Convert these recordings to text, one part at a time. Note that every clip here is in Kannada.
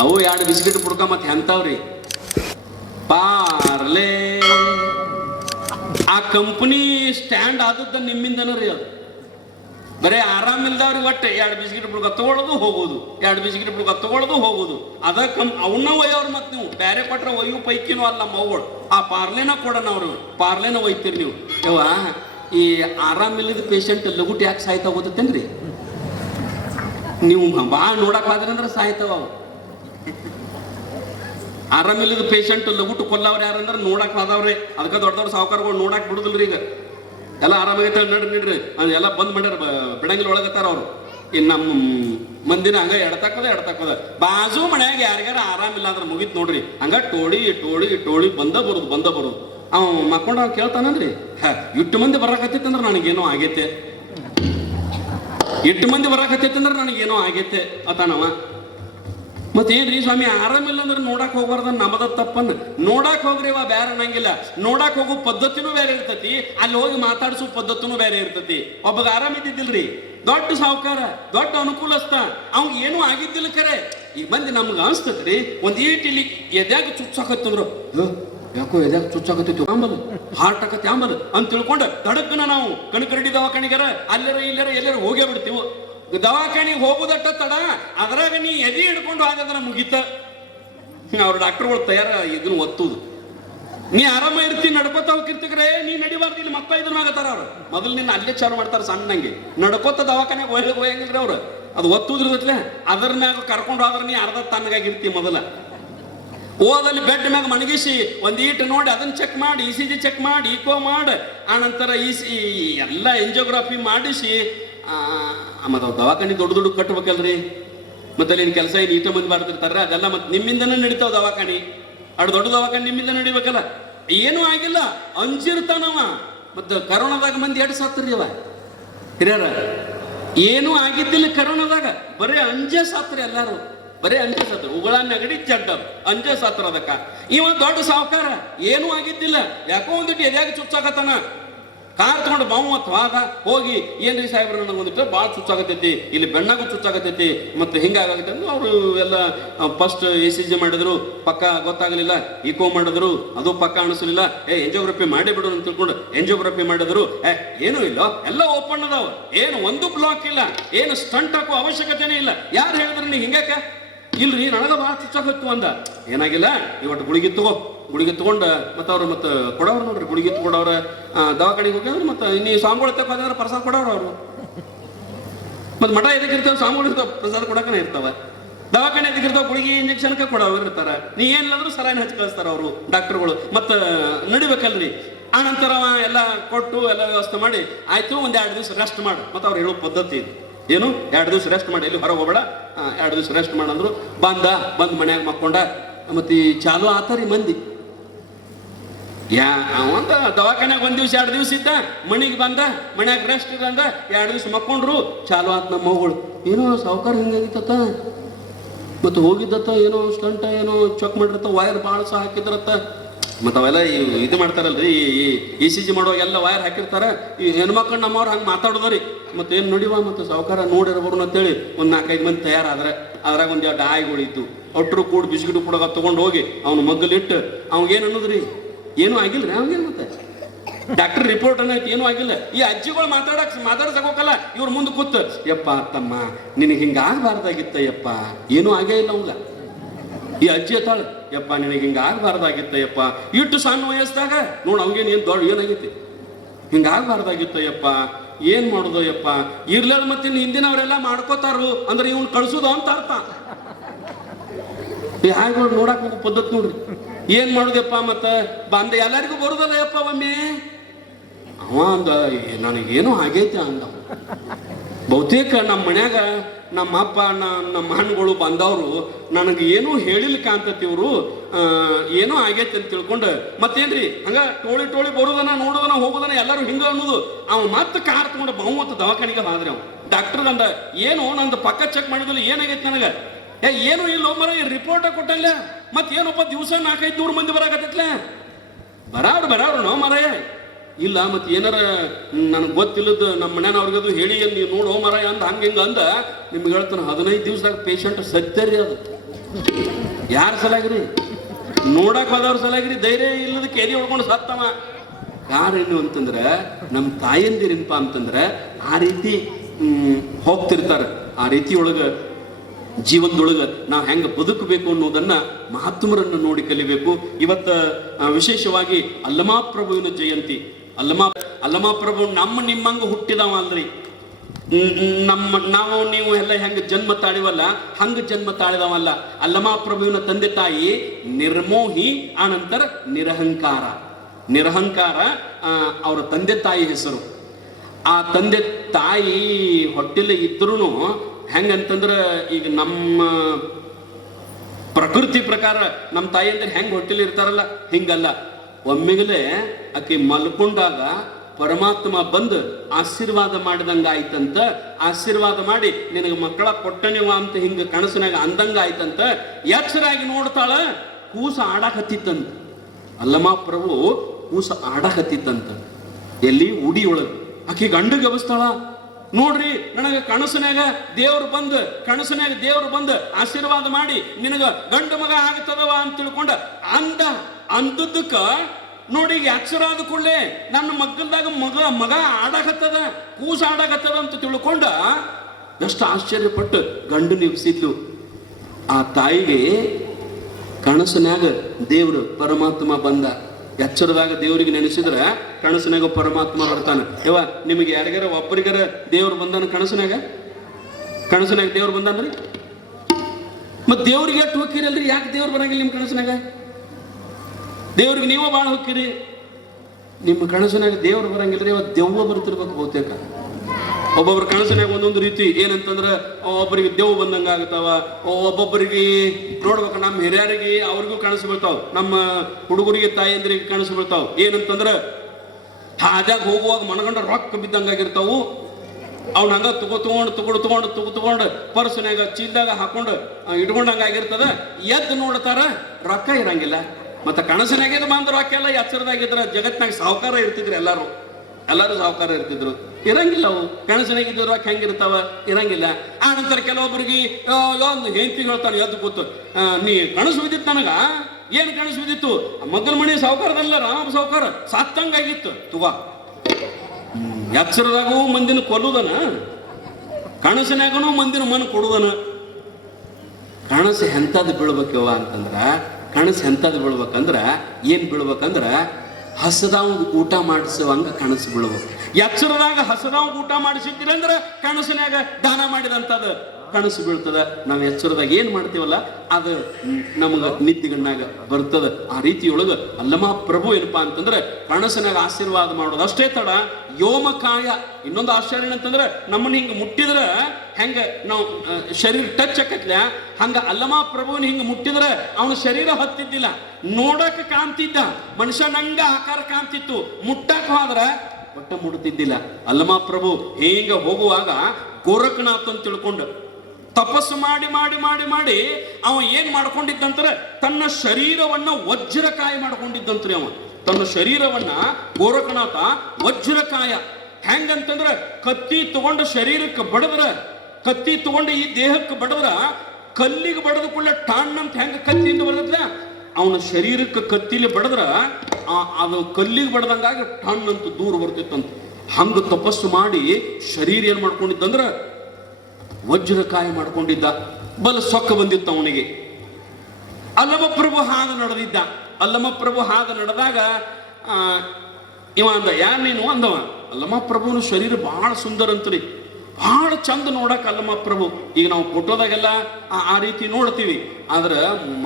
ಅವು 2 ಬಿಸ್ಕಿಟ್ ಪುಡ್ಕ ಮತ್ತೆ ಎಂತವ್ರಿ ಪಾರ್ಲೆ. ಆ ಕಂಪನಿ ಸ್ಟ್ಯಾಂಡ್ ಆದದ್ದು ನಿಮ್ಮಿಂದನ ರೀ. ಅದು ಬರೇ ಆರಾಮಿಲ್ದವ್ರಿಗೆ ಒಟ್ಟೆ 2 ಬಿಸ್ಕಿಟ್ ಪುಡ್ಕ ತಗೊಳ್ಳೋದು ಹೋಗೋದು, 2 ಬಿಸ್ಕಿಟ್ ಪುಡ್ಕ ತಗೊಳ್ಳೋದು ಹೋಗೋದು. ಅದ ಅವನ್ನ ಒಯ್ಯವ್ರು. ಮತ್ತೆ ನೀವು ಬೇರೆ ಕೊಟ್ರೆ ಒಯ್ಯು ಪೈಕಿನೂ ಅಲ್ಲ ನಮ್ಮ ಅವ್ಗಳು. ಆ ಪಾರ್ಲೆನ ಕೊಡೋಣ ಅವ್ರು, ಪಾರ್ಲೆನ ಒಯ್ತೀರಿ ನೀವು. ಯವ್ವ, ಈ ಆರಾಮಿಲ್ಲದ ಪೇಷಂಟ್ ಲಗುಟ್ ಯಾಕೆ ಸಾಯ್ತಾ ಹೋಗುತ್ತೇನ್ರಿ? ನೀವು ಭಾಳ ನೋಡಕ್ ಹೋದ್ರಿ ಅಂದ್ರೆ ಸಾಯ್ತಾವ ಅವು. ಆರಾಮಿಲ್ಲದ ಪೇಷಂಟ್ ಲಗುಟ್ ಕೊಲ್ಲವ್ರು ಯಾರಂದ್ರೆ ನೋಡಕ್ ಹೋದವ್ರೆ. ಅದಕ್ಕೆ ದೊಡ್ಡ ದೊಡ್ಡ ಸಾವುಕಾರಗಳು ನೋಡಕ್ ಬಿಡುದಿಲ್ರಿ. ಈಗ ಎಲ್ಲ ಆರಾಮಾಗೈತೆ ನಡ್ರಿ ಎಲ್ಲ ಬಂದ್ ಮಾಡ್ಯಾರ, ಬಿಡಂಗಿಲ್ ಒಳಗತ್ತಾರ ಅವ್ರು. ಇನ್ನು ನಮ್ಮ ಮಂದಿನ ಹಂಗ ಎಡತಾಕೋದ ಬಾಜು ಮನ್ಯಾಗ ಯಾರಿಗಾರ ಆರಾಮಿಲ್ಲ ಅಂದ್ರೆ ಮುಗಿತ್ ನೋಡ್ರಿ. ಹಂಗ ಟೋಳಿ ಬಂದ ಬರುದು. ಅವ್ ಮಕ್ಕೊಂಡ ಕೇಳ್ತಾನಂದ್ರಿ, ಇಟ್ಟು ಮಂದಿ ಬರಾಕತ್ತೈತೆ ಅಂದ್ರೆ ನನಗೇನೋ ಆಗೈತೆ, ನನಗೇನೋ ಆಗೈತೆ ಅತಾನವ. ಮತ್ತೇನ್ರಿ ಸ್ವಾಮಿ, ಆರಾಮಿಲ್ಲ ಅಂದ್ರೆ ನೋಡಕ್ ಹೋಗ್ಬಾರ್ದ, ನಮ್ಮದ ತಪ್ಪನ್ನ. ನೋಡಕ್ ಹೋಗ್ರಿ ಅವ ಬ್ಯಾರ ಅನ್ನಂಗಿಲ್ಲ. ನೋಡಕ್ ಹೋಗೋ ಪದ್ಧತಿನೂ ಬೇರೆ ಇರ್ತತಿ, ಅಲ್ಲಿ ಹೋಗಿ ಮಾತಾಡ್ಸೋ ಪದ್ಧತಿನೂ ಬೇರೆ ಇರ್ತತಿ. ಒಬ್ಬಗ ಆರಾಮಿದ್ದಿದ್ದಿಲ್ರಿ, ದೊಡ್ಡ ಸಾವುಕಾರ, ದೊಡ್ಡ ಅನುಕೂಲಸ್ತ, ಅವ್ನ್ ಏನೂ ಆಗಿದ್ದಿಲ್ಲ. ಕರೆ ಈ ಮಂದಿ ನಮ್ಗೆ ಅನ್ಸ್ತತ್ರಿ, ಒಂದ್ ಈಟಿಲಿ ಎದ್ಯಾಗ ಚುಚ್ಚಾಕತ್ತಂದ್ರು, ಯಾಕೋ ಎದ್ಯಾಗ ಚುಚ್ಚಾಕತ್ತೈತಿ ಆಂಬದು, ಹಾರ್ಟ್ ಆಕತಿ ಆಂಬದು ಅಂತ ತಿಳ್ಕೊಂಡು ತಡಕ್ಕನ ನಾವು ಕಣಕರಡಿ ದವಾಖಾನಿಗಾರ ಎಲ್ಲರ ಹೋಗೇ ಬಿಡ್ತೀವಿ. ದವಾಖಾನಿಗೆ ಹೋಗುದಟ್ಟ ತಡ, ಅದ್ರಾಗ ನೀ ಎದೆ ಹಿಡ್ಕೊಂಡು ಹಾಗಾದ್ರೆ ಮುಗಿತ. ಅವ್ರ ಡಾಕ್ಟರ್ಗಳು ತಯಾರ ಇದನ್ನ ಒತ್ತುದು. ನೀ ಆರಾಮ ಇರ್ತಿ, ನಡ್ಕೋತ ಹೋಗಿರ್ತಿಕ್ರೆ ನೀ ನಡಿಬಾರ್ದು. ಇಲ್ಲಿ ಮಕ್ಕಳ ಇದನ್ನ ಆಗತ್ತಾರ ಅವ್ರು. ಮೊದಲು ನಿನ್ನ ಅಲ್ಲೇ ಚಾಲು ಮಾಡ್ತಾರ ಸಣ್ಣಂಗೆ. ನಡ್ಕೋತ ದವಾಖಾನೆಗೆ ಹೋಯಂಗಿಲ್ರಿ ಅವ್ರು. ಅದು ಒತ್ತುದ್ರದತ್ಲೆ ಅದ್ರ ಮ್ಯಾಗ ಕರ್ಕೊಂಡು ಹೋದ್ರ ನೀ ಅರ್ಧ ತಣ್ಣಗಾಗಿರ್ತಿ. ಮೊದಲ ಓದಲ್ಲಿ ಬೆಡ್ ಮ್ಯಾಗ ಮಣಗಿಸಿ ಒಂದೀಟ್ ನೋಡಿ, ಅದನ್ನ ಚೆಕ್ ಮಾಡಿ, ECG ಚೆಕ್ ಮಾಡಿ, ಇಕೋ ಮಾಡಿ, ಆನಂತರ ಎಲ್ಲ ಎಂಜಿಯೋಗ್ರಫಿ ಮಾಡಿಸಿ ಮತ್ತು ದವಾಖಾನೆ ದೊಡ್ಡ ಕಟ್ಬೇಕಲ್ರಿ. ಮತ್ತೆ ಅಲ್ಲಿ ಕೆಲಸ ಏನು ಈಟ ಮಂದಿ ಮಾಡ್ತಿರ್ತಾರ, ಅದೆಲ್ಲ ಮತ್ತೆ ನಿಮ್ಮಿಂದನೇ ನಡೀತಾವ ದವಾಖಾನೆ. ಅಷ್ಟು ದೊಡ್ಡ ದವಾಖಾನೆ ನಿಮ್ಮಿಂದ ನಡಿಬೇಕಲ್ಲ. ಏನೂ ಆಗಿಲ್ಲ, ಅಂಜಿರ್ತಾನವ. ಮತ್ತು ಕರೋನಾದಾಗ ಮಂದಿ 2 ಸತ್ರಿ ಅವ ಹಿರಿಯರ. ಏನೂ ಆಗಿದ್ದಿಲ್ಲ ಕರೋನಾದಾಗ, ಬರೀ ಅಂಜೆ ಸಾತ್ರಿ ಎಲ್ಲಾರು, ಬರೀ ಅಂಜೆ ಸಾತ್ರ. ಉಗಳ ನೆಗಡಿ ಚಡ್ಡ ಅಂಜೆ ಸಾತ್ರ. ಅದಕ್ಕ ಇವ ದೊಡ್ಡ ಸಾವುಕಾರ, ಏನೂ ಆಗಿದ್ದಿಲ್ಲ. ಯಾಕೋ ಒಂದಿಟ್ಟು ಎದ್ಯಾಗ ಚುಚ್ಚಾಕತ್ತಾನ. ಕಾರ್ ತಗೊಂಡು ಬಾವತ್ ಹೋದ, ಹೋಗಿ ಏನ್ರಿ ಸಾಹೇಬ್ರ ನನಗೆ ಒಂದಿಟ್ಟು ಭಾಳ ಚುಚ್ಚಾಗತೈತಿ, ಇಲ್ಲಿ ಬೆಣ್ಣಾಗೂ ಚುಚ್ಚಾಗತೈತಿ, ಮತ್ತು ಹಿಂಗಾಗತ್ತೆ ಅಂದ್ರೆ ಅವರು ಎಲ್ಲ ಫಸ್ಟ್ ECG ಮಾಡಿದ್ರು, ಪಕ್ಕ ಗೊತ್ತಾಗಲಿಲ್ಲ. ಇಕೋ ಮಾಡಿದ್ರು, ಅದು ಪಕ್ಕ ಅನಿಸಲಿಲ್ಲ. ಎಂಜಿಯೋಗ್ರಫಿ ಮಾಡಿ ಬಿಡು ಅಂತ ತಿಳ್ಕೊಂಡು ಎಂಜಿಯೋಗ್ರಫಿ ಮಾಡಿದ್ರು. ಏನೂ ಇಲ್ಲ, ಎಲ್ಲ ಓಪನ್ ಅದಾವ, ಏನು ಒಂದು ಬ್ಲಾಕ್ ಇಲ್ಲ, ಏನು ಸ್ಟಂಟ್ ಹಾಕೋ ಅವಶ್ಯಕತೆನೇ ಇಲ್ಲ. ಯಾರು ಹೇಳಿದ್ರಿ ನೀ ಹಿಂಗಾಕ? ಇಲ್ರಿ ನನಗ ಭಾಳ ಚುಚ್ಚಾಗತ್ತು ಅಂದ. ಏನಾಗಿಲ್ಲ, ಇವತ್ತು ಗುಳಿಗೆ ತಗೊಂಡು ಮತ್ತೆ ಅವ್ರು ಮತ್ತೆ ಕೊಡವ್ರು ನೋಡ್ರಿ. ಗುಳಿಗೆ ತಗೊಂಡವ್ರ ದವಾಖಾನಿಗೆ ಹೋಗಿದ್ರೆ ಮತ್ತೆ ನೀ ಸ್ವಾಮಿಗಳು ತಗೋದ್ರೆ ಪ್ರಸಾದ ಕೊಡವ್ರು ಅವರು. ಮತ್ತೆ ಮಠ ಎದಕ್ಕಿರ್ತಾವ, ಸ್ವಾಮಿಗಳು ಇರ್ತಾವ, ಪ್ರಸಾದ ಕೊಡಕನೇ ಇರ್ತಾವ. ದವಾಖಾನೆ ಎದಕ್ಕಿರ್ತಾವ, ಗುಳಿಗೆ ಇಂಜೆಕ್ಷನ್ಗೆ ಕೊಡೋರು ಇರ್ತಾರ. ನೀ ಏನಿಲ್ಲಾದ್ರೂ ಸಲೈನ್ ಹಚ್ಚಿ ಕಳಿಸ್ತಾರ ಅವರು ಡಾಕ್ಟರ್ಗಳು. ಮತ್ತೆ ನಡಿಬೇಕಲ್ರಿ. ಆನಂತರ ಎಲ್ಲ ಕೊಟ್ಟು ಎಲ್ಲ ವ್ಯವಸ್ಥೆ ಮಾಡಿ ಆಯ್ತು, ಒಂದ್ 2 ದಿವಸ ರೆಸ್ಟ್ ಮಾಡು. ಮತ್ತೆ ಅವ್ರು ಹೇಳೋ ಪದ್ಧತಿ ಇದು ಏನು, 2 ದಿವಸ ರೆಸ್ಟ್ ಮಾಡಿ, ಎಲ್ಲಿ ಹೊರಗೆ ಹೋಗ್ಬೇಡ, 2 ದಿವಸ ರೆಸ್ಟ್ ಮಾಡಂದ್ರು. ಬಂದ್ ಮನ್ಯಾಗ ಮಕ್ಕೊಂಡ. ಮತ್ತೆ ಈ ಚಾಲು ಆತಾರಿ ಮಂದಿ. ಅವಂತ ದವಾಖಾನ್ಯಾಗ 1 ದಿವಸ 2 ದಿವಸ ಇದ್ದ, ಮಣಿಗೆ ಬಂದ, ಮನ್ಯಾಗ ರೆಸ್ಟ್ ಇದ್ದಂದ, 2 ದಿವಸ ಮಕ್ಕೊಂಡ್ರು. ಚಾಲು ಆತ್ ನಮ್ಮ ಮಗಳು. ಏನೋ ಸಾವುಕಾರ ಹಿಂಗಾಗಿತ್ತ, ಮತ್ತೆ ಹೋಗಿದ್ದತ್ತ, ಏನೋ ಸ್ಟಂಟ ಏನೋ ಚೆಕ್ ಮಾಡಿರತ್ತ, ವೈರ್ ಭಾಳ ಸಹ ಹಾಕಿದ್ರತ್ತ. ಮತ್ತು ಅವೆಲ್ಲ ಇದು ಮಾಡ್ತಾರಲ್ರಿ, ಈ ECG ಮಾಡುವಾಗ ಎಲ್ಲ ವೈರ್ ಹಾಕಿರ್ತಾರ. ಈ ಹೆಣ್ಮಕ್ಳು ನಮ್ಮವ್ರು ಹಂಗೆ ಮಾತಾಡೋದ್ರಿ. ಮತ್ತೇನು ನೋಡಿವ, ಮತ್ತು ಸಾವುಕಾರ ನೋಡಿರೋರು ಅಂತೇಳಿ ಒಂದು 4-5 ಮಂದಿ ತಯಾರಾದ್ರೆ, ಅದ್ರಾಗ ಒಂದು 2 ಆಯ್ಗಳಿತ್ತು. ಒಟ್ಟರು ಕೂಡ ಬಿಸ್ಕಿಟ್ ಕೂಡ ತೊಗೊಂಡು ಹೋಗಿ ಅವ್ನು ಮಗ್ಗಲಿಟ್ಟು ಅವ್ಗೇನು ಅನ್ನೋದ್ರಿ, ಏನೂ ಆಗಿಲ್ಲ ರೀ ಅವ್ಗೇನು. ಮತ್ತೆ ಡಾಕ್ಟರ್ ರಿಪೋರ್ಟ್ ಅನ್ನೈತಿ, ಏನೂ ಆಗಿಲ್ಲ. ಈ ಅಜ್ಜಿಗಳು ಮಾತಾಡ್ಸಕೋಕಲ್ಲ, ಇವ್ರು ಮುಂದೆ ಕೂತು, ಯಪ್ಪ ತಮ್ಮ ನಿನಗೆ ಹಿಂಗಾಗಬಾರ್ದಾಗಿತ್ತ ಯಪ್ಪ, ಏನೂ ಆಗೇ ಇಲ್ಲ ಅವಂಗ. ಈ ಅಜ್ಜಿ ಅತ್ತಾಳ, ಯಪ್ಪ ನಿನಗೆ ಹಿಂಗಾಗಬಾರ್ದಾಗಿತ್ತ ಯಪ್ಪ, ಇಟ್ಟು ಸಣ್ಣ ವಯಸ್ಸಾಗ ನೋಡು ಅವ್ಗೇನು ಏನು ದೊಡ್ಡ ಏನಾಗೈತಿ, ಹಿಂಗಾಗಬಾರ್ದಾಗಿತ್ತ ಯಪ್ಪ, ಏನ್ ಮಾಡೋದು ಯಪ್ಪ. ಇರ್ಲಾರ ಮತ್ತೆ ಹಿಂದಿನವರೆಲ್ಲ ಮಾಡ್ಕೋತಾರು ಅಂದ್ರೆ ಇವ್ನು ಕಳ್ಸೋದು ಅಂತ ಅರ್ಥ. ಹಾಗೆ ನೋಡಕ್ ಹೋಗೋ ಪದ್ಧತಿ ನೋಡ್ರಿ. ಏನ್ ಮಾಡುದಪ್ಪ, ಮತ್ತ ಬಂದ ಎಲ್ಲರಿಗೂ ಬರುದಲ್ಲ ಯಪ್ಪ. ಒಮ್ಮೆ ಅವ ಅಂದ, ನನಗೇನೋ ಆಗೈತೆ ಅಂದ. ಬಹುತೇಕ ನಮ್ಮ ಮನ್ಯಾಗ ನಮ್ಮ ಅಪ್ಪ ನಮ್ಮ ಹಣ್ಣುಗಳು ಬಂದವರು ನನಗೆ ಏನೂ ಹೇಳಿಲಿಕ್ಕ ಅಂತತಿ. ಇವರು ಏನೋ ಆಗೈತೆ ಅಂತ ತಿಳ್ಕೊಂಡು ಮತ್ತೇನ್ರಿ ಹಂಗ ಟೋಳಿ ಬರುದನ ನೋಡುದನ ಹೋಗುದನ ಎಲ್ಲರೂ ಹಿಂಗ ಅನ್ನೋದು. ಅವ ಮತ್ತೆ ಕಾರ್ ತಗೊಂಡು ಬಹುಮತ್ತ ದವಾಖಾನಿಗೆ ಹೋದ್ರಿ. ಅವ ಡಾಕ್ಟರ್ ಅಂದ, ಏನು ನಂದು ಪಕ್ಕ ಚೆಕ್ ಮಾಡಿದಲ್ಲಿ ಏನಾಗೈತೆ ನನಗೆ. ಏನು ಇಲ್ಲ ಮರ, ರಿಪೋರ್ಟ ಕೊಟ್ಟಲ್ಲ. ಮತ್ತೇನಪ್ಪ ದಿವಸ 400-500 ಮಂದಿ ಬರಾಕತ್ತೈತ್ಲ. ಬರಾವ್ರು ನೋ ಮರಯ್ಯ. ಇಲ್ಲ ಮತ್ತೆ ಏನಾರ ನನಗೆ ಗೊತ್ತಿಲ್ಲದ ನಮ್ಮ ಮನೆಯವ್ರಿಗದು ಹೇಳಿ ನೀವು ನೋಡು ಮರ ಅಂದ ಹಂಗೆ ಹಿಂಗೆ ಅಂದ. ನಿಮ್ಗೆ ಹೇಳ್ತಾನೆ 15 ದಿವಸದಾಗ ಪೇಷಂಟ್ ಸತ್ತರಿ. ಅದು ಯಾರ ಸಲಾಗ್ರಿ? ನೋಡಕ್ ಹೋದವ್ರ ಸಲಾಗ್ರಿ. ಧೈರ್ಯ ಇಲ್ಲದ ಕೆದಿ ಹೊಡ್ಕೊಂಡು ಸತ್ತವ. ಯಾರೇನು ಅಂತಂದ್ರೆ ನಮ್ಮ ತಾಯಂದಿರೇನಪ್ಪ ಅಂತಂದ್ರೆ ಆ ರೀತಿ ಹೋಗ್ತಿರ್ತಾರ. ಆ ರೀತಿ ಒಳಗ ಜೀವನದೊಳಗ ನಾವು ಹೆಂಗ ಬದುಕಬೇಕು ಅನ್ನೋದನ್ನ ಮಹಾತ್ಮರನ್ನು ನೋಡಿ ಕಲಿಬೇಕು. ಇವತ್ತ ವಿಶೇಷವಾಗಿ ಅಲ್ಲಮಾಪ್ರಭುವಿನ ಜಯಂತಿ. ಅಲ್ಲಮಾಪ್ರಭು ನಮ್ಮ ನಿಮ್ಮಂಗ ಹುಟ್ಟಿದವ ಅಲ್ರಿ. ನಾವು ನೀವು ಎಲ್ಲ ಹೆಂಗ ಜನ್ಮ ತಾಳಿವಲ್ಲ ಹಂಗ ಜನ್ಮ ತಾಳಿದವಲ್ಲ. ಅಲ್ಲಮಾಪ್ರಭುವಿನ ತಂದೆ ತಾಯಿ ನಿರ್ಮೋಹಿ, ಆನಂತರ ನಿರಹಂಕಾರ ಅವರ ತಂದೆ ತಾಯಿ ಹೆಸರು. ಆ ತಂದೆ ತಾಯಿ ಹೊಟ್ಟೆಲಿ ಇದ್ರೂ ಹೆಂಗಂತಂದ್ರ ಈಗ ನಮ್ಮ ಪ್ರಕೃತಿ ಪ್ರಕಾರ ನಮ್ಮ ತಾಯಿ ಅಂದ್ರೆ ಹೆಂಗ್ ಹೊಟ್ಟೆಲಿ ಇರ್ತಾರಲ್ಲ ಹಿಂಗಲ್ಲ. ಒಮ್ಮೆಗಲೇ ಆಕೆ ಮಲ್ಕೊಂಡಾಗ ಪರಮಾತ್ಮ ಬಂದು ಆಶೀರ್ವಾದ ಮಾಡಿದಂಗ ಆಯ್ತಂತ. ಆಶೀರ್ವಾದ ಮಾಡಿ ನಿನಗೆ ಮಕ್ಕಳ ಕೊಟ್ಟಣಿವ ಅಂತ ಹಿಂಗ ಕನಸಿನಾಗ ಅಂದಂಗ ಆಯ್ತಂತ. ಎಚ್ಚರಾಗಿ ನೋಡ್ತಾಳ, ಕೂಸ ಆಡಾಕತ್ತಿತ್ತಂತ. ಅಲ್ಲಮಾಪ್ರಭು ಕೂಸ ಆಡಾಕತ್ತಿತ್ತಂತ. ಎಲ್ಲಿ? ಉಡಿಯೊಳಗೆ. ಆಕೆ ಗಂಡ ಗಬಸ್ತಾಳ. ನೋಡ್ರಿ, ನನಗೆ ಕನಸಿನಾಗ ದೇವ್ರು ಬಂದು ಆಶೀರ್ವಾದ ಮಾಡಿ ನಿನಗ ಗಂಡ ಮಗ ಆಗ್ತದವ ಅಂತ ತಿಳ್ಕೊಂಡ ಅಂದದ್ದಕ್ಕ ನೋಡಿ ಎಚ್ಚರಾದ ಕೂಡಲೇ ನನ್ನ ಮಗ್ಗಲ್ದಾಗ ಮಗ ಆಡಾಕತ್ತದ, ಕೂಸ ಆಡಾಕತ್ತದ ಅಂತ ತಿಳ್ಕೊಂಡ ಎಷ್ಟು ಆಶ್ಚರ್ಯಪಟ್ಟು ಗಂಡು ನಿಪ್ಸಿದ್ಲು. ಆ ತಾಯಿಗೆ ಕನಸಿನಾಗ ದೇವ್ರು ಪರಮಾತ್ಮ ಬಂದ. ಎಚ್ಚರದಾಗ ದೇವ್ರಿಗೆ ನೆನೆಸಿದ್ರ ಕನಸಿನಾಗ ಪರಮಾತ್ಮ ಬರ್ತಾನ. ಯವ್ವ, ನಿಮಗೆ ಯಾರಿಗಾರ ಒಬ್ಬರಿಗಾರ ದೇವ್ರು ಬಂದಾನ? ಕನಸಿನಾಗ ದೇವ್ರು ಬಂದಾನ್ರಿ. ಮತ್ ದೇವ್ರಿಗೆ ಎಷ್ಟು ಹೋಗ್ತೀರಲ್ರಿ? ಯಾಕೆ ದೇವ್ರು ಬರಂಗಿಲ್ಲ ನಿಮ್ ಕನಸಿನಾಗ? ದೇವ್ರಿಗೆ ನೀವು ಭಾಳ ಹೋಗ್ತೀರಿ, ನಿಮ್ಮ ಕನಸಿನಾಗ ದೇವ್ರು ಬರಂಗಿಲ್ರಿ. ಇವತ್ತು ದೆವ್ವ ಬರ್ತಿರ್ಬೇಕು ಬಹುತೇಕ. ಒಬ್ಬೊಬ್ರ ಕನಸಿನಾಗ ಒಂದೊಂದು ರೀತಿ. ಏನಂತಂದ್ರ ಒಬ್ಬರಿಗೆ ದೇವ್ ಬಂದಂಗ ಆಗತಾವ, ಒಬ್ಬೊಬ್ಬರಿಗೆ ನೋಡ್ಬೇಕು. ನಮ್ಮ ಹಿರಿಯರಿಗೆ ಅವ್ರಿಗೂ ಕನಸು ಬೀಳ್ತಾವ, ನಮ್ಮ ಹುಡುಗರಿಗೆ ತಾಯಂದ್ರಿಗೆ ಕನಸು ಬೀಳ್ತಾವ. ಏನಂತಂದ್ರ ಹಾಜಾಗ ಹೋಗುವಾಗ ಮನಗಂಡ ರೊಕ್ಕ ಬಿದ್ದಂಗಾಗಿರ್ತಾವು. ಅವ್ನ ಹಂಗ ತಗೊಂಡು ಪರ್ಸನ್ಯಾಗ ಚೀಲ್ದಾಗ ಹಾಕೊಂಡು ಇಟ್ಕೊಂಡಂಗಾಗಿರ್ತದ. ಎದ್ದು ನೋಡ್ತಾರ, ರೊಕ್ಕ ಇರಂಗಿಲ್ಲ. ಮತ್ತೆ ಕನಸಿನಾಗಿದ್ದು ಬಂದ ರೊಕ್ಕ ಎಲ್ಲ ಎಚ್ಚರದಾಗಿದ್ರ ಜಗತ್ನಾಗ ಸಾಹುಕಾರ ಇರ್ತಿದ್ರು. ಎಲ್ಲರೂ ಸಾಹುಕಾರ ಇರ್ತಿದ್ರು. ಇರಂಗಿಲ್ಲ ಅವು. ಕನಸಿನಾಗಿದ್ದು ರೊಕ್ಕ ಹೆಂಗಿರ್ತಾವ? ಇರಂಗಿಲ್ಲ. ಆ ನಂತರ ಕೆಲವೊಬ್ಬರಿಗೆ ಒಂದು ಹೆಂಡತಿ ಹೇಳ್ತಾನೆ ಎದ್ದು ಕೂತು, ನೀ ಕನಸು ಬಿದ್ದಿತ್ತು ನನಗ. ಏನು ಕನಸು ಬಿದ್ದಿತ್ತು? ಮೊದಲ ಮಣಿ ಸಾಹುಕಾರದಲ್ಲ, ರಾಮ ಸಾಹುಕಾರ ಸತ್ತಂಗಾಗಿತ್ತು. ತುವಾ ಎಚ್ಚರದಾಗೂ ಮಂದಿನ ಕೊಲ್ಲುದನ, ಕನಸಿನಾಗನು ಮಂದಿನ ಮನ ಕೊಡುದನ. ಕನಸು ಎಂಥದ್ದು ಬೀಳ್ಬೇಕವ ಅಂತಂದ್ರ, ಕನಸು ಎಂಥದ್ದು ಬೀಳ್ಬೇಕಂದ್ರ ಏನ್ ಬೀಳ್ಬೇಕಂದ್ರ ಹಸದಾವ್ ಊಟ ಮಾಡಿಸುವಂಗ ಕನಸು ಬೀಳ್ಬೇಕು. ಎಚ್ಚರದಾಗ ಹಸದಾವ್ ಊಟ ಮಾಡಿಸಿದ್ದೀರಂದ್ರ ಕನಸಿನಾಗ ದಾನ ಮಾಡಿದಂಥದ್ದು ಕನಸು ಬೀಳ್ತದ. ನಾವು ಎಚ್ಚರದಾಗ ಏನ್ ಮಾಡ್ತೀವಲ್ಲ ಅದು ನಮಗ ನಿದ್ದಿಗಣ್ಣಾಗ ಬರ್ತದ. ಆ ರೀತಿಯೊಳಗ ಅಲ್ಲಮಾಪ್ರಭು ಏನಪ್ಪಾ ಅಂತಂದ್ರೆ ಕನಸಿನಾಗ ಆಶೀರ್ವಾದ ಮಾಡೋದು ಅಷ್ಟೇ ತಡ. ಯೋಮಕಾಯ. ಇನ್ನೊಂದು ಆಶ್ಚರ್ಯ ಏನಂತಂದ್ರ ನಮ್ಮನ್ನ ಹಿಂಗ ಮುಟ್ಟಿದ್ರ ಹೆಂಗ ನಾವು ಶರೀರ ಟಚ್ ಆಕತ್ಲ, ಹಂಗ ಅಲ್ಲಮಾಪ್ರಭುವಿನ ಹಿಂಗ ಮುಟ್ಟಿದ್ರ ಅವನ ಶರೀರ ಹತ್ತಿದ್ದಿಲ್ಲ, ನೋಡಕ್ ಕಾಣ್ತಿದ್ದ. ಮನುಷ್ಯ ನಂಗ ಆಕಾರ ಕಾಣ್ತಿತ್ತು, ಮುಟ್ಟಕ್ ಹೋದ್ರ ಒಟ್ಟ ಮುಡ್ತಿದ್ದಿಲ್ಲ. ಅಲ್ಲಮಾಪ್ರಭು ಹಿಂಗ ಹೋಗುವಾಗ ಗೋರಖನಾಥ್ ಅಂತ ತಿಳ್ಕೊಂಡು ತಪಸ್ಸು ಮಾಡಿ ಮಾಡಿ ಮಾಡಿ ಮಾಡಿ ಅವ ಏನ್ ಮಾಡ್ಕೊಂಡಿದ್ದಂತಾರೆ, ತನ್ನ ಶರೀರವನ್ನ ವಜ್ರಕಾಯ ಮಾಡ್ಕೊಂಡಿದ್ದಂತ್ರಿ. ಅವ ತನ್ನ ಶರೀರವನ್ನ ಗೋರಖನಾಥ ವಜ್ರಕಾಯ. ಹೆಂಗಂತಂದ್ರ ಕತ್ತಿ ತಗೊಂಡು ಶರೀರಕ್ಕೆ ಬಡದ್ರ, ಕತ್ತಿ ತಗೊಂಡು ಈ ದೇಹಕ್ಕೆ ಬಡದ್ರ, ಕಲ್ಲಿಗೆ ಬಡದ ಕೂಡಲೇ ಟಾಣ್ ಅಂತ ಹೆಂಗ ಕತ್ತಿಯಿಂದ ಬಡದ್ರ, ಅವನ ಶರೀರಕ್ಕೆ ಕತ್ತಿಲಿ ಬಡದ್ರ ಅದು ಕಲ್ಲಿಗೆ ಬಡದಂಗಾಗಿ ಟಾಣ್ ಅಂತ ದೂರ ಬರ್ತಿತ್ತಂತ. ಹಂಗ ತಪಸ್ಸು ಮಾಡಿ ಶರೀರ ಏನ್ ಮಾಡ್ಕೊಂಡಿದ್ದಂದ್ರ ವಜ್ರಕಾಯ ಮಾಡ್ಕೊಂಡಿದ್ದ. ಬಲ ಸೊಕ್ಕ ಬಂದಿತ್ತು ಅವನಿಗೆ. ಅಲ್ಲಮಪ್ರಭು ಹಾದ ನಡೆದಿದ್ದ. ಅಲ್ಲಮಪ್ರಭು ಹಾದ ನಡೆದಾಗ ಇವ ಅಂದ, ಯಾರು ನೀನು ಅಂದವ. ಅಲ್ಲಮಪ್ರಭುನ ಶರೀರ ಬಹಳ ಸುಂದರ ಅಂತರಿ, ಬಹಳ ಚಂದ ನೋಡಕ್ ಅಲ್ಲಮಪ್ರಭು. ಈಗ ನಾವು ಫೋಟೋದಾಗೆಲ್ಲ ಆ ರೀತಿ ನೋಡ್ತೀವಿ. ಆದ್ರ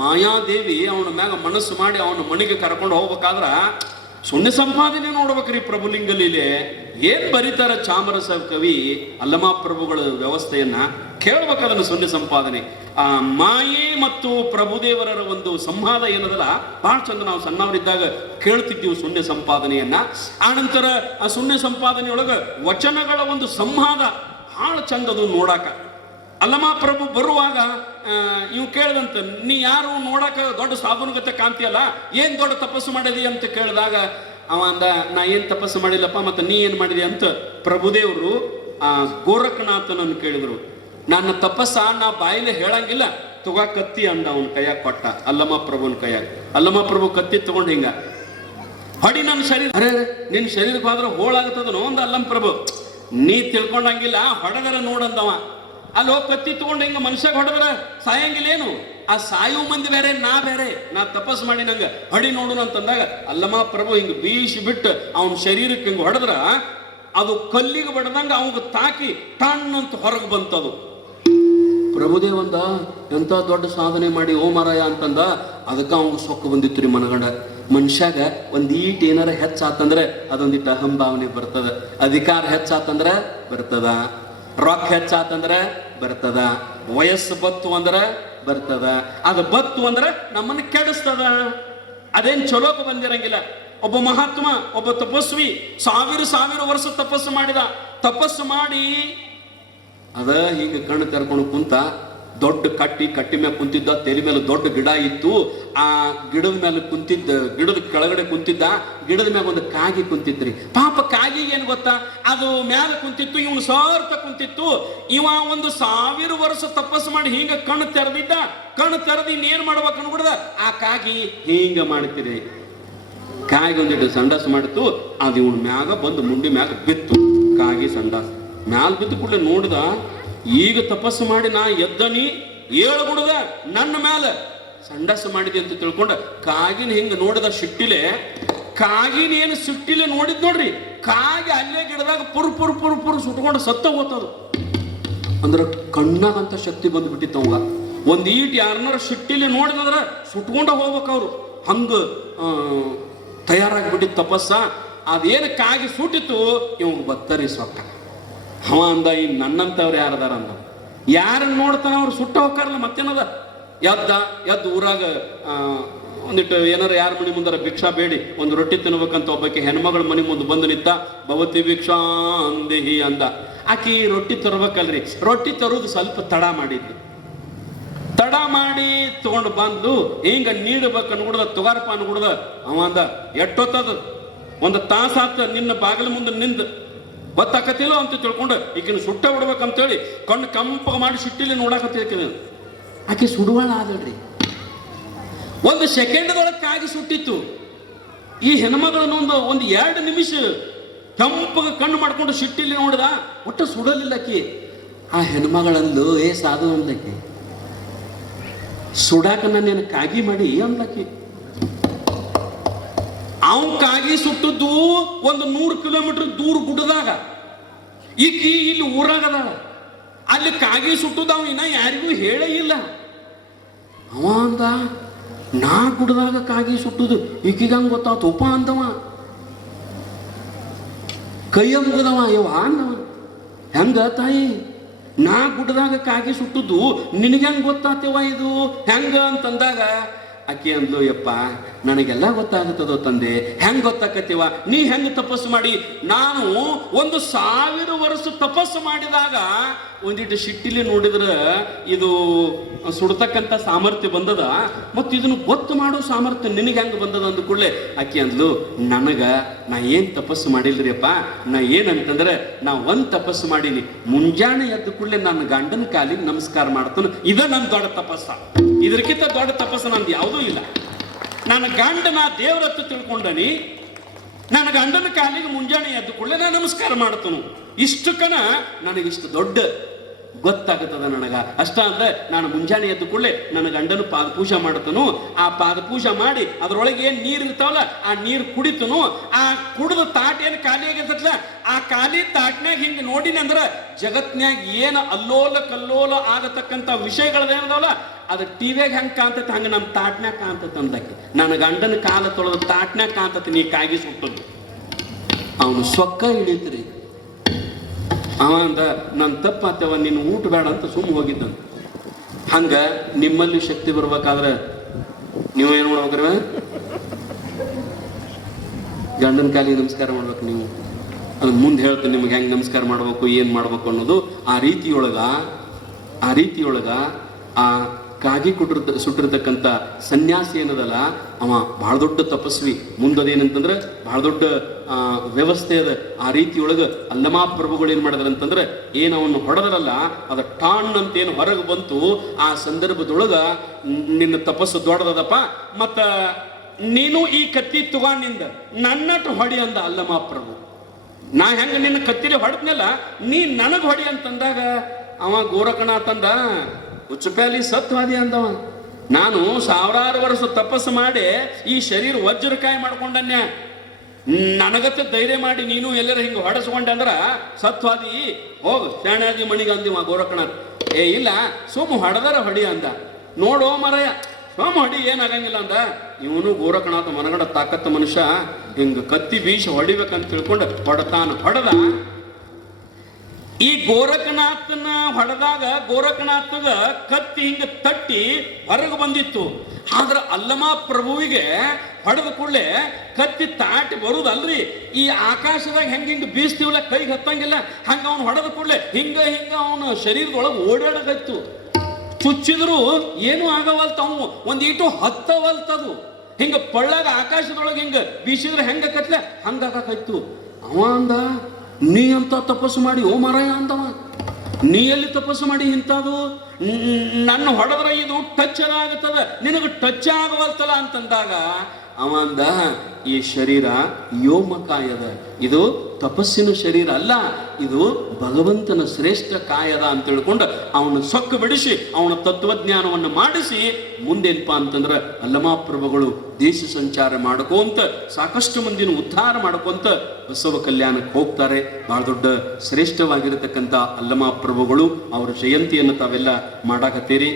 ಮಾಯಾದೇವಿ ಅವನ ಮ್ಯಾಗ ಮನಸ್ಸು ಮಾಡಿ ಅವನ ಮನೆಗೆ ಕರ್ಕೊಂಡು ಹೋಗ್ಬೇಕಾದ್ರ ಶೂನ್ಯ ಸಂಪಾದನೆ ನೋಡ್ಬೇಕ್ರಿ. ಪ್ರಭುಲಿಂಗ ಲೀಲೆ ಏನ್ ಬರೀತಾರ ಚಾಮರಸ ಕವಿ ಅಲ್ಲಮಾಪ್ರಭುಗಳ ವ್ಯವಸ್ಥೆಯನ್ನ ಕೇಳ್ಬೇಕು. ಅದನ್ನು ಶೂನ್ಯ ಸಂಪಾದನೆ, ಆ ಮಾಯೆ ಮತ್ತು ಪ್ರಭುದೇವರ ಒಂದು ಸಂವಾದ ಏನದಲ್ಲ ಬಹಳ ಚಂದ. ನಾವು ಸಣ್ಣವರಿದ್ದಾಗ ಕೇಳ್ತಿದ್ದೀವಿ ಶೂನ್ಯ ಸಂಪಾದನೆಯನ್ನ. ಆನಂತರ ಆ ಶೂನ್ಯ ಸಂಪಾದನೆಯೊಳಗ ವಚನಗಳ ಒಂದು ಸಂವಾದ ಬಹಳ ಚಂದದು ನೋಡಾಕ. ಅಲ್ಲಮಾಪ್ರಭು ಬರುವಾಗ ಇವ್ ಕೇಳ್ದಂತ, ನೀ ಯಾರು ನೋಡಾಕ ದೊಡ್ಡ ಸಾಧುನಗತೆ ಕಾಣ್ತಿಯಲ್ಲ, ಏನ್ ದೊಡ್ಡ ತಪಸ್ಸು ಮಾಡಿದಿ ಅಂತ ಕೇಳಿದಾಗ ಅವ ಅಂದ, ನಾ ಏನ್ ತಪಸ್ಸು ಮಾಡಿಲ್ಲಪ್ಪ, ಮತ್ತೆ ನೀ ಏನ್ ಮಾಡಿದೆ ಅಂತ ಪ್ರಭುದೇವರು ಆ ಗೋರಖನಾಥನನ್ನು ಕೇಳಿದ್ರು. ನನ್ನ ತಪಸ್ಸ ನಾ ಬಾಯಿಲೆ ಹೇಳಂಗಿಲ್ಲ, ತಗೋ ಕತ್ತಿ ಅಂದ ಅವನ ಕೈಯಾಗ ಕೊಟ್ಟ ಅಲ್ಲಮ್ಮ ಪ್ರಭುನ ಕೈಯಾಗ. ಅಲ್ಲಮ್ಮ ಪ್ರಭು ಕತ್ತಿ ತಗೊಂಡು ಹಿಂಗ ಹೊಡಿ ನನ್ನ ಶರೀರ. ಅರೆ ನಿನ್ನ ಶರೀರಕ್ಕೆ ಹೋದ್ರೆ ಹೋಳಾಗುತ್ತದನೋ ಅಂದ ಅಲ್ಲಮ್ಮ ಪ್ರಭು. ನೀ ತಿಳ್ಕೊಂಡಂಗಿಲ್ಲ, ಹೊಡೆದರ ನೋಡಂದವ. ಅಲ್ಲಿ ಹೋಗಿ ಕತ್ತಿ ತಗೊಂಡು ಹಿಂಗ ಮನುಷ್ಯಾಗ ಹೊಡೆದ್ರ ಸಾಯಂಗಿಲ್ಲೇನು? ಆ ಸಾಯು ಮಂದಿ ಬೇರೆ, ನಾ ಬೇರೆ. ನಾ ತಪಸ್ ಮಾಡಿ ನಂಗ ಹೊಡಿ ನೋಡು ಅಂತಂದಾಗ ಅಲ್ಲಮ್ಮ ಪ್ರಭು ಹಿಂಗ ಬೀಸಿ ಬಿಟ್ಟು ಅವನ ಶರೀರಕ್ಕೆ ಹಿಂಗ ಹೊಡೆದ್ರ ಅದು ಕಲ್ಲಿಗೆ ಬಡ್ದಂಗ ಅವಂಗ ತಾಕಿ ಟಣ್ಣಂತ ಹೊರಗೆ ಬಂತದು. ಪ್ರಭುದೇವಂದ ಎಂತ ದೊಡ್ಡ ಸಾಧನೆ ಮಾಡಿ ಓ ಮಾರಾಯ ಅಂತಂದ. ಅದಕ್ಕೆ ಅವಂಗ ಸೊಕ್ಕ ಬಂದಿತ್ತು ರೀ ಮನಗಂಡ. ಮನುಷ್ಯಾಗ ಒಂದೀಟ್ ಏನಾರ ಹೆಚ್ಚಾತಂದ್ರೆ ಅದೊಂದಿಟ್ಟು ಅಹಂಭಾವನೆ ಬರ್ತದ. ಅಧಿಕಾರ ಹೆಚ್ಚಾತಂದ್ರೆ ಬರ್ತದ, ರೊಕ್ಕ ಹೆಚ್ಚಾತಂದ್ರೆ ಬರ್ತದ, ವಯಸ್ಸು ಬತ್ತು ಅಂದ್ರೆ ಬರ್ತದ. ಅದು ಬತ್ತು ಅಂದ್ರೆ ನಮ್ಮನ್ನು ಕೆಡಿಸ್ತದ. ಅದೇನ್ ಚಲೋಕ ಬಂದಿರಂಗಿಲ್ಲ. ಒಬ್ಬ ಮಹಾತ್ಮ, ಒಬ್ಬ ತಪಸ್ವಿ ಸಾವಿರ ವರ್ಷ ತಪಸ್ಸು ಮಾಡಿದ. ತಪಸ್ಸು ಮಾಡಿ ಅದ ಹೀಗೆ ಕಣ್ಣು ತೆರ್ಕೊಂಡು ಕುಂತ. ದೊಡ್ಡ ಕಟ್ಟಿ ಮೇಲೆ ಕುಂತಿದ್ದ. ತೆಲಿ ಮೇಲೆ ದೊಡ್ಡ ಗಿಡ ಇತ್ತು. ಆ ಗಿಡದ ಮೇಲೆ ಕುಂತಿದ್ದ, ಗಿಡದ ಕೆಳಗಡೆ ಕುಂತಿದ್ದ. ಗಿಡದ ಮ್ಯಾಗ ಒಂದು ಕಾಗಿ ಕುಂತಿತ್ರಿ. ಪಾಪ ಕಾಗಿಗೆ ಏನ್ ಗೊತ್ತಾ, ಅದು ಮ್ಯಾಲ ಕುಂತಿತ್ತು, ಇವನು ಸಾರ್ಥ ಕುಂತಿತ್ತು. ಇವ 1000 ವರ್ಷ ತಪಸ್ಸು ಮಾಡಿ ಹಿಂಗ ಕಣ್ಣು ತೆರೆದಿದ್ದ. ಕಣ್ಣು ತೆರೆದು ಇನ್ನೇನ್ ಮಾಡ್ಬೇಕು ಅನ್ಬಿಡ್ದ. ಆ ಕಾಗಿ ಹಿಂಗ ಮಾಡ್ತೀರಿ. ಕಾಗಿ ಒಂದಿಟ್ಟು ಸಂಡಾಸ ಮಾಡಿತ್ತು. ಅದು ಇವನ್ ಮ್ಯಾಗ ಬಂದು ಮುಂಡಿ ಮ್ಯಾಗ ಬಿತ್ತು. ಕಾಗಿ ಸಂಡಾಸ ಮ್ಯಾಲ ಬಿದ್ದು ಕೂಡಲೇ ನೋಡಿದ, ಈಗ ತಪಸ್ಸು ಮಾಡಿ ನಾ ಎದ್ದನಿ ಏಳ್ಗುಡ್ದ ನನ್ನ ಮ್ಯಾಲ ಸಂಡಾಸ ಮಾಡಿದೆ ಅಂತ ತಿಳ್ಕೊಂಡ ಕಾಗಿನ ಹಿಂಗ ನೋಡಿದ ಸಿಟ್ಟಿಲೆ. ಕಾಗಿನ ಏನು ಸಿಟ್ಟಿಲೆ ನೋಡಿದ್ ನೋಡ್ರಿ, ಕಾಗಿ ಅಲ್ಲೇ ಗಿಡದಾಗ ಪುರ್ ಸುಟ್ಕೊಂಡು ಸತ್ತ ಹೋತದು. ಅಂದ್ರೆ ಕಣ್ಣಾಗಂತ ಶಕ್ತಿ ಬಂದ್ಬಿಟ್ಟಿತ್ತು ಅವಾಗ. ಒಂದ್ ಈಟ್ ಯಾರನ್ನಾರ ಸಿಟ್ಟಿಲೆ ನೋಡಿದ್ರ ಸುಟ್ಕೊಂಡ ಹೋಗ್ಬೇಕು ಅವ್ರು. ಹಂಗ ತಯಾರಾಗ್ಬಿಟ್ಟಿತ್ತು ತಪಸ್ಸ. ಅದೇನು ಕಾಗಿ ಸುಟ್ಟಿತ್ತು, ಇವಂಗ ಬತ್ತರಿ ಸೊಕ್ಕ. ಅವ ಅಂದ, ಈ ನನ್ನಂತವ್ರು ಯಾರದಾರ ಅಂದ. ಯಾರನ್ನ ನೋಡ್ತಾನ ಅವ್ರು ಸುಟ್ಟ ಹೋಗ್ತಾರಲ್ಲ, ಮತ್ತೇನದ. ಎದ್ದು ಊರಾಗ ಒಂದಿಟ್ಟು ಏನಾರ ಯಾರ ಮನೆ ಮುಂದಾರ ಭಿಕ್ಷಾ ಬೇಡಿ ಒಂದು ರೊಟ್ಟಿ ತಿನ್ಬೇಕಂತ ಒಬ್ಬಾಕಿ ಹೆಣ್ಮಗಳ ಮನೆ ಮುಂದೆ ಬಂದು ನಿಂತ. ಭವತಿ ಭಿಕ್ಷಾ ಅಂದೇಹಿ ಅಂದ. ಆಕಿ ರೊಟ್ಟಿ ತರ್ಬೇಕಲ್ರಿ, ರೊಟ್ಟಿ ತರೋದು ಸ್ವಲ್ಪ ತಡ ಮಾಡಿದ್ದು. ತಡ ಮಾಡಿ ತಗೊಂಡು ಬಂದು ಹಿಂಗ ನೀಡ್ಬೇಕು ಅನ್ಗುಡ್ದ, ತುಗಾರಪ್ಪ ಅನ್ಗುಡ್ದ. ಅವ ಅಂದ, ಎಷ್ಟೊತ್ತದ? ಒಂದು ತಾಸಾತ ನಿನ್ನ ಬಾಗಿಲ ಮುಂದೆ ನಿಂದ ಗೊತ್ತಾಕತಿಲ್ಲ ಅಂತ ತಿಳ್ಕೊಂಡು ಈಗಿನ ಸುಟ್ಟ ಬಿಡ್ಬೇಕಂತೇಳಿ ಕಣ್ಣು ಕಂಪಗ ಮಾಡಿ ಸಿಟ್ಟಿಲಿ ನೋಡಾಕತ್ತಿರ್ತೀನಿ. ಆಕೆ ಸುಡುವಾಳ ಆದಳ್ರಿ. 1 ಸೆಕೆಂಡ್ದೊಳಗೆ ಕಾಗಿ ಸುಟ್ಟಿತ್ತು. ಈ ಹೆಣ್ಮಗಳನ್ನೊಂದು 2 ನಿಮಿಷ ಕೆಂಪಗ ಕಣ್ಣು ಮಾಡ್ಕೊಂಡು ಸಿಟ್ಟಿಲಿ ನೋಡಿದ. ಒಟ್ಟು ಸುಡಲಿಲ್ಲ ಆಕಿ. ಆ ಹೆಣ್ಮಗಳಂದು, ಏ ಸಾಧು ಅಂದಕ್ಕೆ, ಸುಡಾಕ ನಾನೇನು ಕಾಗಿ ಮಾಡಿ ಅಂದಕ್ಕೆ. ಅವನ್ ಕಾಗಿ ಸುಟ್ಟದ್ದು 100 ಕಿಲೋಮೀಟರ್ ದೂರ ಗುಡ್ಡದಾಗ. ಈಕಿ ಇಲ್ಲಿ ಊರಾಗದಾಳ. ಅಲ್ಲಿ ಕಾಗಿ ಸುಟ್ಟದ್ದು ಅವ ಇನ್ನ ಯಾರಿಗೂ ಹೇಳೇ ಇಲ್ಲ. ಅವ ಅಂದ, ನಾ ಗುಡ್ಡದಾಗ ಕಾಗಿ ಸುಟ್ಟುದು ಈಕಿಗಂಗ ಗೊತ್ತಾತೋಪ ಅಂದವ. ಕೈಯ ಮುಗದವ ಯವ ಅಂದವ. ಹೆಂಗ ತಾಯಿ, ನಾ ಗುಡ್ಡದಾಗ ಕಾಗಿ ಸುಟ್ಟದ್ದು ನಿನಗೆ ಹೆಂಗ್ ಗೊತ್ತಾತೇವ ಇದು ಹೆಂಗ ಅಂತಂದಾಗ ಆಕೆ ಅಂದ್ಲು, ಯಪ್ಪ ನನಗೆಲ್ಲ ಗೊತ್ತಾಗುತ್ತದೋ ತಂದೆ. ಹೆಂಗ್ ಗೊತ್ತಾಕತ್ತೀವ? ನೀ ಹೆಂಗ್ ತಪಸ್ಸು ಮಾಡಿ? ನಾನು 1000 ವರ್ಷ ತಪಸ್ಸು ಮಾಡಿದಾಗ ಒಂದಿಟ್ಟು ಸಿಟ್ಟಿಲಿ ನೋಡಿದ್ರ ಇದು ಸುಡ್ತಕ್ಕಂಥ ಸಾಮರ್ಥ್ಯ ಬಂದದ, ಮತ್ತು ಇದನ್ನು ಗೊತ್ತು ಮಾಡೋ ಸಾಮರ್ಥ್ಯ ನಿನಗೆ ಹೆಂಗ್ ಬಂದದ ಅಂದ ಕೂಡಲೇ ಆಕೆ ಅಂದ್ಲು, ನಾ ಏನ್ ತಪಸ್ಸು ಮಾಡಿಲ್ರಿ ಅಪ್ಪ. ನಾ ಏನಂತಂದ್ರೆ, ನಾ ತಪಸ್ಸು ಮಾಡೀನಿ. ಮುಂಜಾನೆ ಎದ್ದ ಕೂಡಲೇ ನನ್ನ ಗಂಡನ ಕಾಲಿಗೆ ನಮಸ್ಕಾರ ಮಾಡ್ತಾನೆ. ಇದ ನನ್ನ ದೊಡ್ಡ ತಪಸ್ಸ. ಇದಕ್ಕಿಂತ ದೊಡ್ಡ ತಪಸ್ಸು ನಂದು ಯಾವುದೂ ಇಲ್ಲ. ನನ್ನ ಗಂಡನ ದೇವರತ್ತು ತಿಳ್ಕೊಂಡನಿ. ನನ್ನ ಗಂಡನ ಕಾಲಿಗೆ ಮುಂಜಾನೆ ಎದ್ದು ಕೂಡಲೇ ನಾನು ನಮಸ್ಕಾರ ಮಾಡ್ತನು. ಇಷ್ಟಕ್ಕನ ನನಗಿಷ್ಟು ದೊಡ್ಡ ಗೊತ್ತಾಗುತ್ತದ ನನಗ. ಅಷ್ಟ ಅಂದ್ರೆ ನಾನು ಮುಂಜಾನೆ ಎದ್ದು ಕೂಡಲೇ ನನ್ನ ಗಂಡನ ಪಾದಪೂಜೆ ಮಾಡ್ತನು. ಆ ಪಾದಪೂಜೆ ಮಾಡಿ ಅದರೊಳಗೆ ಏನ್ ನೀರು ಇರ್ತಾವಲ್ಲ ಆ ನೀರು ಕುಡಿತನು. ಆ ಕುಡಿದ ತಾಟ ಏನು ಖಾಲಿ ಆಗಿರ್ತಲ್ಲ, ಆ ಖಾಲಿ ತಾಟ್ನಾಗ ಹಿಂಗೆ ನೋಡಿನಿ ಅಂದ್ರೆ ಜಗತ್ನ್ಯಾಗ ಏನು ಅಲ್ಲೋಲ ಕಲ್ಲೋಲ ಆಗತಕ್ಕಂಥ ವಿಷಯಗಳದೇನದವಲ್ಲ ಅದು ಟಿವಿಯಾಗ ಹೆಂಗೆ ಕಾಣ್ತೈತೆ ಹಂಗೆ ನಮ್ಮ ತಾಟ್ನ್ಯಾಗ ಕಾಣ್ತೈತೆ ಅಂದಕ್ಕೆ. ನನ್ನ ಗಂಡನ ಕಾಲ ತೊಳೆದ ತಾಟ್ನ್ಯಾಗ ಕಾಣ್ತೈತೆ ನೀ ಕಾಗಿ ಸುಟ್ಟದ್ದು. ಅವನು ಸೊಕ್ಕ ಹಿಡಿತ್ರಿ. ಅವ ಅಂದ, ನನ್ನ ತಪ್ಪಾತವ, ನೀನು ಊಟ ಬೇಡ ಅಂತ ಸುಮ್ಮ ಹೋಗಿದ್ದಂತ. ಹಂಗ ನಿಮ್ಮಲ್ಲಿ ಶಕ್ತಿ ಬರ್ಬೇಕಾದ್ರೆ ನೀವು ಏನು ಮಾಡ್ಬೇಕ್ರ? ಗಂಡನ ಕಾಲಿಗೆ ನಮಸ್ಕಾರ ಮಾಡ್ಬೇಕು. ನೀವು ಅದು ಮುಂದೆ ಹೇಳ್ತೀನಿ ನಿಮ್ಗೆ ಹೆಂಗೆ ನಮಸ್ಕಾರ ಮಾಡ್ಬೇಕು, ಏನು ಮಾಡ್ಬೇಕು ಅನ್ನೋದು. ಆ ರೀತಿಯೊಳಗ ಆ ಕಾಗಿ ಸುಟ್ಟಿರ್ತಕ್ಕಂಥ ಸನ್ಯಾಸಿ ಏನದಲ್ಲ ಅವ ಬಹಳ ದೊಡ್ಡ ತಪಸ್ವಿ. ಮುಂದದೇನಂತಂದ್ರೆ ಬಹಳ ದೊಡ್ಡ ವ್ಯವಸ್ಥೆ ಅದ. ಆ ರೀತಿಯೊಳಗೆ ಅಲ್ಲಮಾ ಪ್ರಭುಗಳು ಏನ್ ಮಾಡಿದ್ರ ಅಂತಂದ್ರೆ ಏನು ಅವನು ಹೊಡೆದ್ರಲ್ಲ ಅದ ಟಾಣ್ ಅಂತ ಏನು ಹೊರಗೆ ಬಂತು. ಆ ಸಂದರ್ಭದೊಳಗ ನಿನ್ನ ತಪಸ್ಸು ದೊಡ್ಡದಪ್ಪ, ಮತ್ತ ನೀನು ಈ ಕತ್ತಿ ತಗೊಂಡಿಂದ ನನ್ನಟ್ಟು ಹೊಡಿ ಅಂದ ಅಲ್ಲಮಾ ಪ್ರಭು. ನಾ ಹೆಂಗ ನಿನ್ನ ಕತ್ತಿಲಿ ಹೊಡೆದ್ನಲ್ಲ ನೀ ನನಗ್ ಹೊಡಿ ಅಂತಂದಾಗ ಅವ ಗೋರಖನಾಥಂದ ಉಚ್ಚಪ್ಯಾಲಿ ಸತ್ವಾದಿ ಅಂದವ. ನಾನು 1000 ವರ್ಷ ತಪಸ್ಸು ಮಾಡಿ ಈ ಶರೀರ ವಜ್ರಕಾಯಿ ಮಾಡ್ಕೊಂಡನ್ಯ, ನನಗತ್ತೆ ಧೈರ್ಯ ಮಾಡಿ ನೀನು ಎಲ್ಲರ ಹಿಂಗೆ ಹೊಡೆಸ್ಕೊಂಡೆ ಅಂದ್ರ ಸತ್ವಾದಿ ಹೋಗು ಶಾಣಾದಿ ಮಣಿಗೆ ಅಂದಿವ ಗೋರಖನಾಥ್. ಇಲ್ಲ ಸೋಮು ಹೊಡೆದರ ಹೊಡಿ ಅಂದ. ನೋಡೋ ಮರಯ ಸೋಮ ಹೊಡಿ ಏನಾಗಂಗಿಲ್ಲ ಅಂದ. ಇವನು ಗೋರಖನಾಥ ಮನಗಡ ತಾಕತ್ತ ಮನುಷ್ಯ, ಹಿಂಗ ಕತ್ತಿ ಬೀಸಿ ಹೊಡಿಬೇಕಂತ ತಿಳ್ಕೊಂಡು ಹೊಡೆದ. ಈ ಗೋರಖನಾಥನ ಹೊಡೆದಾಗ ಗೋರಖನಾಥಗ ಕತ್ತಿ ಹಿಂಗ ತಟ್ಟಿ ಹೊರಗೆ ಬಂದಿತ್ತು. ಆದ್ರೆ ಅಲ್ಲಮಾ ಪ್ರಭುವಿಗೆ ಹೊಡೆದ ಕೂಡಲೇ ಕತ್ತಿ ತಾಟಿ ಬರುದಲ್ರಿ, ಈ ಆಕಾಶದಾಗ ಹೆಂಗ ಬೀಸ್ತೀವಲ್ಲ ಕೈಗೆ ಹತ್ತಂಗಿಲ್ಲ, ಹಂಗ ಅವನು ಹೊಡೆದ ಕೂಡಲೇ ಹಿಂಗ ಅವನ ಶರೀರದೊಳಗೆ ಓಡಾಡಕತ್ತು. ಚುಚ್ಚಿದ್ರು ಏನೂ ಆಗವಲ್ತ, ಅವನು ಒಂದೀಟು ಹತ್ತವಲ್ತದು. ಹಿಂಗ ಪಳ್ಳಾಗ ಆಕಾಶದೊಳಗೆ ಹಿಂಗ ಬೀಸಿದ್ರೆ ಹೆಂಗ ಕತ್ಲೆ ಹಂಗಾಕೈತು. ಅವ ಅಂದ, ನೀ ಅಂತ ತಪಸ್ಸು ಮಾಡಿ ಓ ಮಾರಾಯ ಅಂದವ, ನೀ ಎಲ್ಲಿ ತಪಸ್ಸು ಮಾಡಿ ಇಂಥದು, ನನ್ನ ಹೊಡೆದ್ರೆ ಇದು ಟಚ್ ಆಗತ್ತದ, ನಿನಗೆ ಟಚ್ ಆಗವಲ್ತಲ್ಲ ಅಂತಂದಾಗ ಅವ ಅಂದ, ಈ ಶರೀರ ಯೋಮಕಾಯದ, ಇದು ತಪಸ್ಸಿನ ಶರೀರ ಅಲ್ಲ, ಇದು ಭಗವಂತನ ಶ್ರೇಷ್ಠ ಕಾಯದ ಅಂತ ತಿಳ್ಕೊಂಡು ಅವನ ಸೊಕ್ಕು ಬಿಡಿಸಿ ಅವನ ತತ್ವಜ್ಞಾನವನ್ನು ಮಾಡಿಸಿ ಮುಂದೇನಪ್ಪ ಅಂತಂದ್ರೆ ಅಲ್ಲಮಾ ಪ್ರಭುಗಳು ದೇಶ ಸಂಚಾರ ಮಾಡ್ಕೊಂತ ಸಾಕಷ್ಟು ಮಂದಿನ ಉದ್ಧಾರ ಮಾಡ್ಕೊಂತ ಬಸವ ಕಲ್ಯಾಣಕ್ಕೆ ಹೋಗ್ತಾರೆ. ಬಹಳ ದೊಡ್ಡ ಶ್ರೇಷ್ಠವಾಗಿರತಕ್ಕಂಥ ಅಲ್ಲಮಾ ಪ್ರಭುಗಳು ಅವರ ಜಯಂತಿಯನ್ನು ತಾವೆಲ್ಲ ಮಾಡಾಕತ್ತೀರಿ.